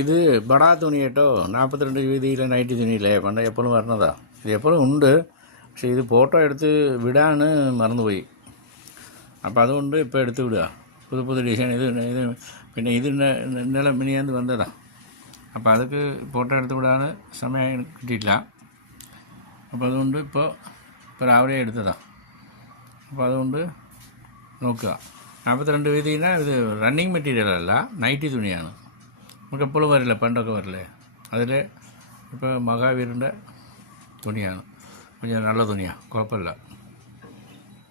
ഇത് ബടാ തുണി കേട്ടോ, 42 വീതിയിലെ നൈറ്റി തുണിയില്ലേ, പണ്ട് എപ്പോഴും പറഞ്ഞതാ. ഇത് എപ്പോഴും ഉണ്ട്, പക്ഷേ ഇത് ഫോട്ടോ എടുത്ത് വിടാൻ മറന്നുപോയി. അപ്പോൾ അതുകൊണ്ട് ഇപ്പോൾ എടുത്ത് വിടുക. പുതു ഡിസൈൻ ഇത് പിന്നെ ഇന്നലെ മിനിയാന്ന് വന്നതാണ്. അപ്പോൾ അതൊക്കെ ഫോട്ടോ എടുത്ത് വിടാൻ സമയം കിട്ടിയിട്ടില്ല. അപ്പോൾ അതുകൊണ്ട് ഇപ്പോൾ രാവിലെ എടുത്തതാണ്. അപ്പോൾ അതുകൊണ്ട് നോക്കുക. 42 വീതിയിൽ ഇത് റണ്ണിങ് മെറ്റീരിയലല്ല, നൈറ്റി തുണിയാണ്. നമുക്ക് എപ്പോഴും വരില്ല, പണ്ടൊക്കെ വരില്ലേ, അതിൽ ഇപ്പോൾ മഹാവീറിൻ്റെ തുണിയാണ്. கொஞ்சம் நல்ல துணிയാണ്, കുഴപ്പമില്ല.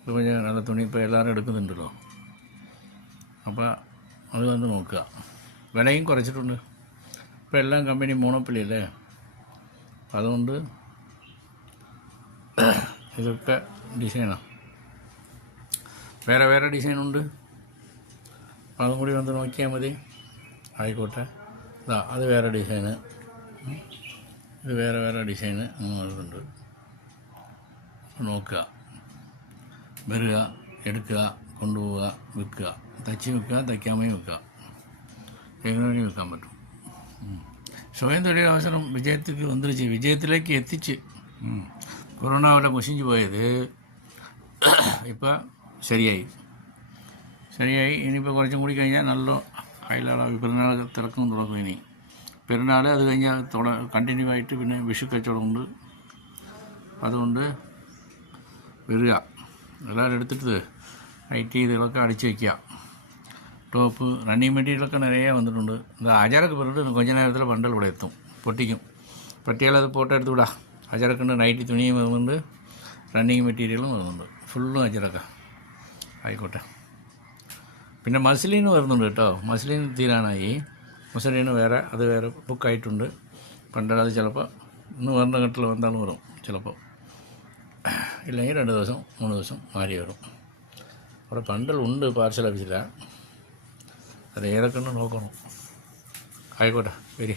ഇത് கொஞ்சம் നല്ല തുണി ഇപ്പോൾ എല്ലാവരും എടുക്കുന്നുണ്ടല്ലോ. അപ്പോൾ അത് വന്ന് നോക്കുക. വിലയും കുറച്ചിട്ടുണ്ട്. ഇപ്പോൾ എല്ലാം കമ്പനി മോണോപ്പൊളി അല്ലേ, അതുകൊണ്ട് ഇതൊക്കെ ഡിസൈനാണ്. വേറെ വേറെ ഡിസൈനുണ്ട്, അതും കൂടി വന്ന് നോക്കിയാൽ മതി. ആയിക്കോട്ടെ. അത് വേറെ ഡിസൈന്, ഇത് വേറെ വേറെ ഡിസൈന് ഉണ്ട്. നോക്കുക, വരിക, എടുക്കുക, കൊണ്ടുപോവുക, വിൽക്കുക. തച്ച് വിൽക്കുക, തയ്ക്കാമേ വിൽക്കുക, എങ്ങനെ വേണ്ടി വിൽക്കാൻ പറ്റും. സ്വയം തൊഴിലവസരം വിജയത്തിലേക്ക് എത്തിച്ച് കൊറോണ പോലെ മുഷിഞ്ഞു പോയത് ഇപ്പോൾ ശരിയായി. ഇനിയിപ്പോൾ കുറച്ചും കൂടി കഴിഞ്ഞാൽ നല്ല അയലാണ്. പെരുന്നാൾ തിരക്കും തുടങ്ങും. ഇനി പെരുന്നാൾ അത് കഴിഞ്ഞാൽ കണ്ടിന്യൂ ആയിട്ട് പിന്നെ വിഷു കച്ചവടമുണ്ട്. അതുകൊണ്ട് വരിക, എല്ലാവരും എടുത്തിട്ട് നൈറ്റി ഇതൊക്കെ അടിച്ച് വയ്ക്കുക. ടോപ്പ് റണ്ണിങ് മെറ്റീരിയലൊക്കെ നിറയെ വന്നിട്ടുണ്ട്. ഇത് ആചാരമൊക്കെ പറഞ്ഞിട്ട് കുറച്ച് നേരത്തിൽ ബണ്ടൽ ഇവിടെ എത്തും, പൊട്ടിക്കും. പട്ടികളത് ഫോട്ടോ എടുത്ത് വിടാം. അചാരക്കുണ്ട്, നൈറ്റി തുണിയും വരുന്നുണ്ട്, റണ്ണിങ് മെറ്റീരിയലും വരുന്നുണ്ട്, ഫുള്ളും അചാരക്ക. ആയിക്കോട്ടെ. പിന്നെ മസ്ലിന് വരുന്നുണ്ട് കേട്ടോ. മസ്ലിൻ തീരാനായി. മസ്ലിന് വേറെ, അത് വേറെ ബുക്കായിട്ടുണ്ട്. പണ്ടത് ചിലപ്പോൾ ഇന്ന് വേണ്ട ഘട്ടത്തിൽ വന്നാലും വരും, ചിലപ്പോൾ ഇല്ലെങ്കിൽ 2 ദിവസം 3 ദിവസം മാറി വരും. അവിടെ ബണ്ടലുണ്ട് പാർസൽ ഓഫീസിലാണ്. അത് ഏതൊക്കെ ഉണ്ട് നോക്കണം. ആയിക്കോട്ടെ, വരി.